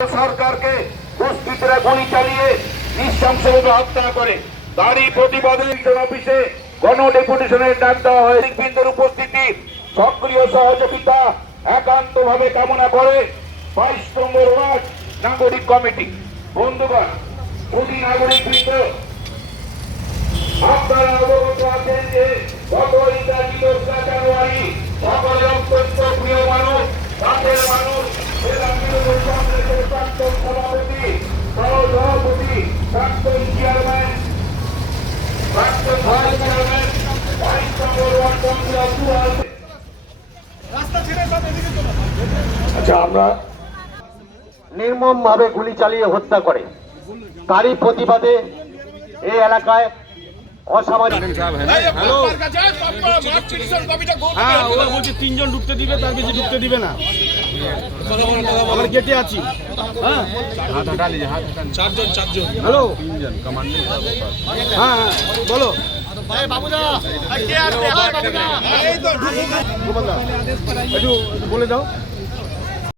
সরকারকে দুষ্কৃতীরা গুলি চালিয়ে নৃশংসভাবে হত্যা করে। তারই প্রতিবাদে অফিসে গণ ডেপুটেশনের ডাক দেওয়া হয়। বৃন্দের উপস্থিতি সক্রিয় সহযোগিতা একান্তভাবে কামনা করে 22 নম্বর ওয়ার্ড নাগরিক কমিটি। বন্ধুগণ, প্রতি নাগরিক বৃন্দ, আপনারা অবগত আছেন যে গত ইংরাজি 2 জানুয়ারি সকলের অত্যন্ত প্রিয় মানুষ, রাতের মানুষ, কংগ্রেসের প্রাক্তন সভাপতি, সভাপতি, প্রাক্তন চেয়ারম্যান, প্রাক্তন ভাইস চেয়ারম্যান, 22 নম্বর ওয়ার্ড কাউন্সিলর। আচ্ছা, আমরা নির্মম ভাবে গুলি চালিয়ে হত্যা করে, তারই প্রতিবাদে এই এলাকায় অসামাজিক বলছে 3 জন ঢুকতে দিবে, তার বেশি ঢুকতে দিবে না। আমরা গেটে আছি। হ্যাঁ, 4 জন। হ্যালো, 3 জন কমান্ডিং। হ্যাঁ, বলো একটু বলে দাও।